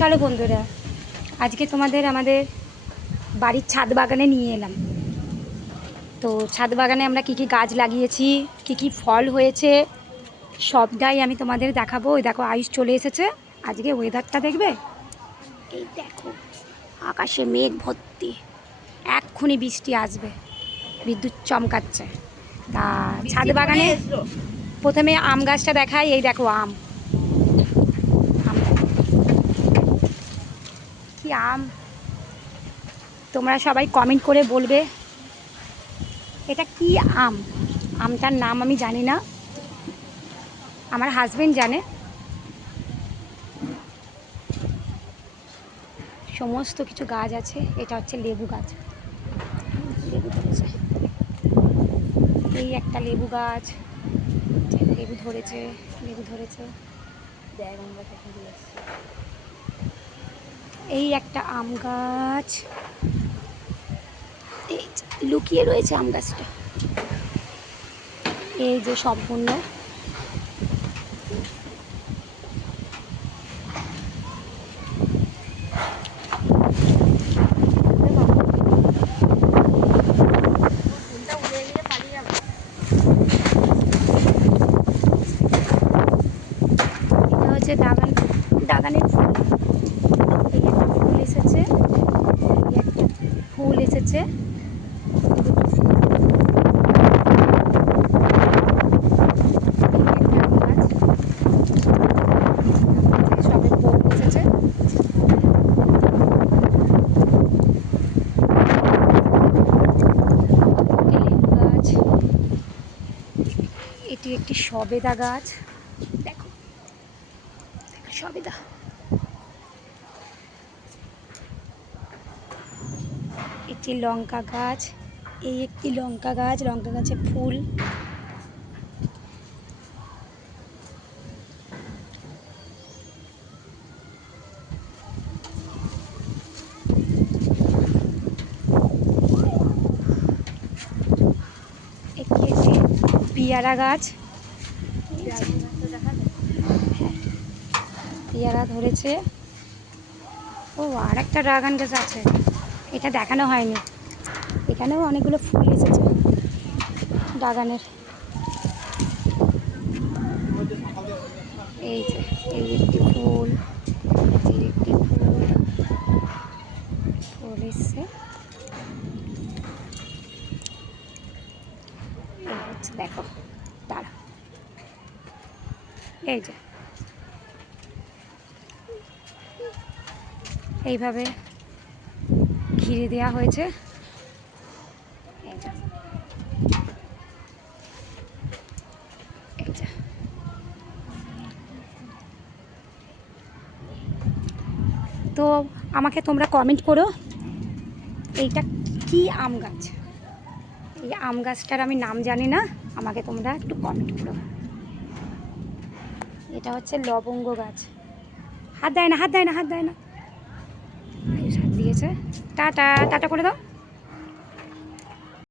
চলো বন্ধুরা, আজকে তোমাদের আমাদের বাড়ির ছাদ বাগানে নিয়ে এলাম। তো ছাদ বাগানে আমরা কি কি গাছ লাগিয়েছি, কি কি ফল হয়েছে, সবটাই আমি তোমাদের দেখাবো। ওই দেখো আয়ুষ চলে এসেছে। আজকে ওয়েদারটা দেখবে, এই দেখো আকাশে মেঘ ভর্তি, এক্ষুনি বৃষ্টি আসবে, বিদ্যুৎ চমকাচ্ছে। তা ছাদ বাগানে প্রথমে আম গাছটা দেখাই। এই দেখো আম, কি আম! তোমরা সবাই কমেন্ট করে বলবে এটা কি আম। আমটার নাম আমি জানি না, আমার হাজবেন্ড জানে। সমস্ত কিছু গাছ আছে। এটা হচ্ছে লেবু গাছ, লেবু ধরেছে। এই একটা লেবু গাছ, লেবু ধরেছে, লেবু ধরেছে। এই একটা আম গাছ, এই লুকিয়ে রয়েছে আম গাছটা। এই যে সম্পূর্ণ দাগানের ফুল। এই একটা ফুল এসেছে, এই একটা ফুল এসেছে। সবে ফুল এসেছে। লেবু গাছ, এটি একটি সবেদা গাছ। দেখো সবেদা। একটি লঙ্কা গাছ, এই একটি লঙ্কা গাছ, লঙ্কা গাছে ফুল। একটি একটি পেয়ারা গাছ, পেয়ারা ধরেছে। ও আর একটা ড্রাগন গাছ আছে, এটা দেখানো হয়নি। এখানেও অনেকগুলো ফুল এসেছে ড্রাগনের। এই যে এই একটি ফুল, এই একটি ফুল, ফুল এসছে। এই হচ্ছে দেখো, দাঁড়া, এই যে এইভাবে ঘিরে দেওয়া হয়েছে। এই যে, এই যে তো আমাকে তোমরা কমেন্ট করো এইটা কি আম গাছ। এই আম গাছটার আমি নাম জানি না, আমাকে তোমরা একটু কমেন্ট করো। এটা হচ্ছে লবঙ্গ গাছ। হাত দেয় না, হাত দেয় না, হাত দেয় না, হাত দিয়েছে। টাটা টাটা করে দাও।